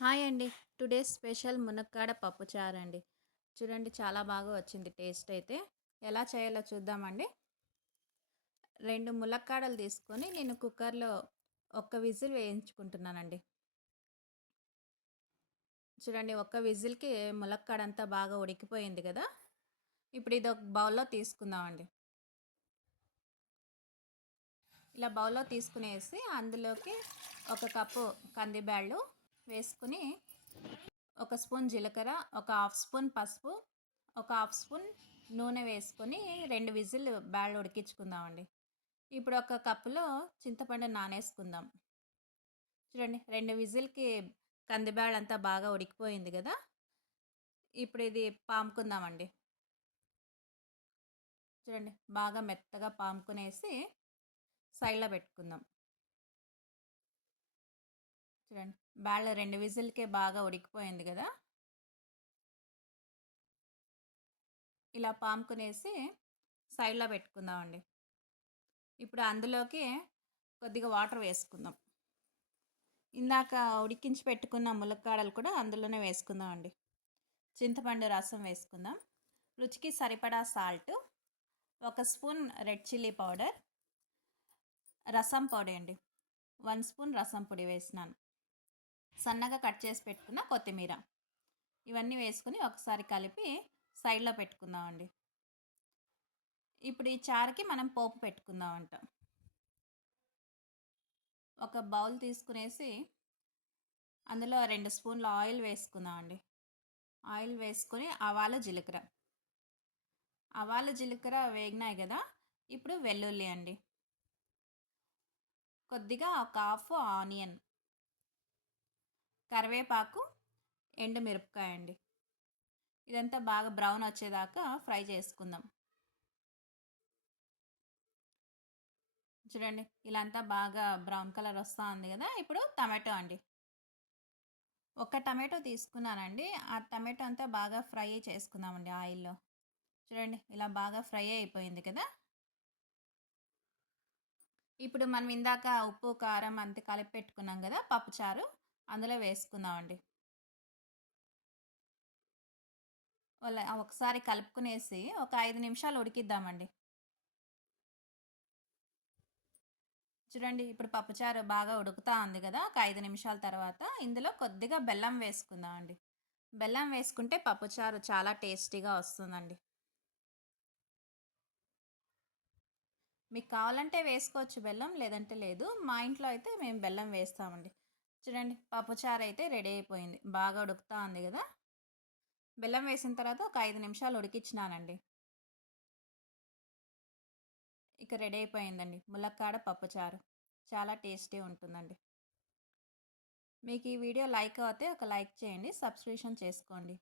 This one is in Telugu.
హాయ్ అండి. టుడే స్పెషల్ మునక్కాడ పప్పుచారు అండి. చూడండి చాలా బాగా వచ్చింది టేస్ట్ అయితే. ఎలా చేయాలో చూద్దామండి. రెండు ములక్కాడలు తీసుకొని నేను కుక్కర్లో ఒక్క విజిల్ వేయించుకుంటున్నానండి. చూడండి ఒక్క విజిల్కి ములక్కాడ అంతా బాగా ఉడికిపోయింది కదా. ఇప్పుడు ఇది ఒక బౌల్లో తీసుకుందామండి. ఇలా బౌల్లో తీసుకునేసి అందులోకి ఒక కప్పు కందిబ్యాళ్ళు వేసుకుని ఒక స్పూన్ జీలకర్ర ఒక హాఫ్ స్పూన్ పసుపు ఒక హాఫ్ స్పూన్ నూనె వేసుకొని రెండు విజిల్ బ్యాళ్ళు ఉడికించుకుందామండి. ఇప్పుడు ఒక కప్పులో చింతపండు నానేసుకుందాం. చూడండి రెండు విజిల్కి కందిబ్యాళ్ళు అంతా బాగా ఉడికిపోయింది కదా? ఇప్పుడు ఇది పాముకుందామండి. చూడండి బాగా మెత్తగా పాముకునేసి సైడ్లో పెట్టుకుందాం. చూడండి బ్యాళ్ళ రెండు విజిల్కే బాగా ఉడికిపోయింది కదా? ఇలా పాముకునేసి సైడ్లో పెట్టుకుందామండి. ఇప్పుడు అందులోకి కొద్దిగా వాటర్ వేసుకుందాం. ఇందాక ఉడికించి పెట్టుకున్న ములక్కాడలు కూడా అందులోనే వేసుకుందామండి. చింతపండు రసం వేసుకుందాం. రుచికి సరిపడా సాల్ట్ ఒక స్పూన్ రెడ్ చిల్లీ పౌడర్ రసం పొడి అండి. వన్ స్పూన్ రసం పొడి వేసినాను. సన్నగా కట్ చేసి పెట్టుకున్న కొత్తిమీర. ఇవన్నీ వేసుకుని ఒకసారి కలిపి సైడ్లో పెట్టుకుందామండి. ఇప్పుడు ఈ చారుకి మనం పోపు పెట్టుకుందామంట. ఒక బౌల్ తీసుకునేసి అందులో రెండు స్పూన్ల ఆయిల్ వేసుకుందామండి. ఆయిల్ వేసుకొని ఆవాల జీలకర్ర. ఆవాల జీలకర్ర వేగినాయి కదా ఇప్పుడు వెల్లుల్లి అండి. కొద్దిగా ఒక హాఫ్ ఆనియన్. కరివేపాకు ఎండుమిరపకాయ అండి ఇదంతా బాగా బ్రౌన్ వచ్చేదాకా ఫ్రై చేసుకుందాం. చూడండి ఇలా అంతా బాగా బ్రౌన్ కలర్ వస్తూ ఉంది కదా ఇప్పుడు టమాటో అండి. ఒక టమాటో తీసుకున్నానండి. ఆ టమాటో అంతా బాగా ఫ్రై చేసుకుందామండి ఆయిల్లో. చూడండి ఇలా బాగా ఫ్రై అయిపోయింది కదా. ఇప్పుడు మనం ఇందాక ఉప్పు కారం అంతే కలిపి పెట్టుకున్నాం కదా పప్పుచారు. అందులో వేసుకుందామండి. ఒకసారి కలుపుకునేసి ఒక ఐదు నిమిషాలు ఉడికిద్దామండి. చూడండి ఇప్పుడు పప్పుచారు బాగా ఉడుకుతా ఉంది కదా ఒక ఐదు నిమిషాల తర్వాత ఇందులో కొద్దిగా బెల్లం వేసుకుందామండి. బెల్లం వేసుకుంటే పప్పుచారు చాలా టేస్టీగా వస్తుందండి. మీకు కావాలంటే వేసుకోవచ్చు బెల్లం లేదంటే లేదు. మా ఇంట్లో అయితే మేము బెల్లం వేస్తామండి. చూడండి పప్పుచారు అయితే రెడీ అయిపోయింది. బాగా ఉడుకుతా ఉంది కదా? బెల్లం వేసిన తర్వాత ఒక ఐదు నిమిషాలు ఉడికిచ్చినానండి. ఇక రెడీ అయిపోయిందండి. ములక్కాడ పప్పుచారు చాలా టేస్టీ ఉంటుందండి. మీకు ఈ వీడియో లైక్ అవుతే ఒక లైక్ చేయండి సబ్స్క్రిప్షన్ చేసుకోండి.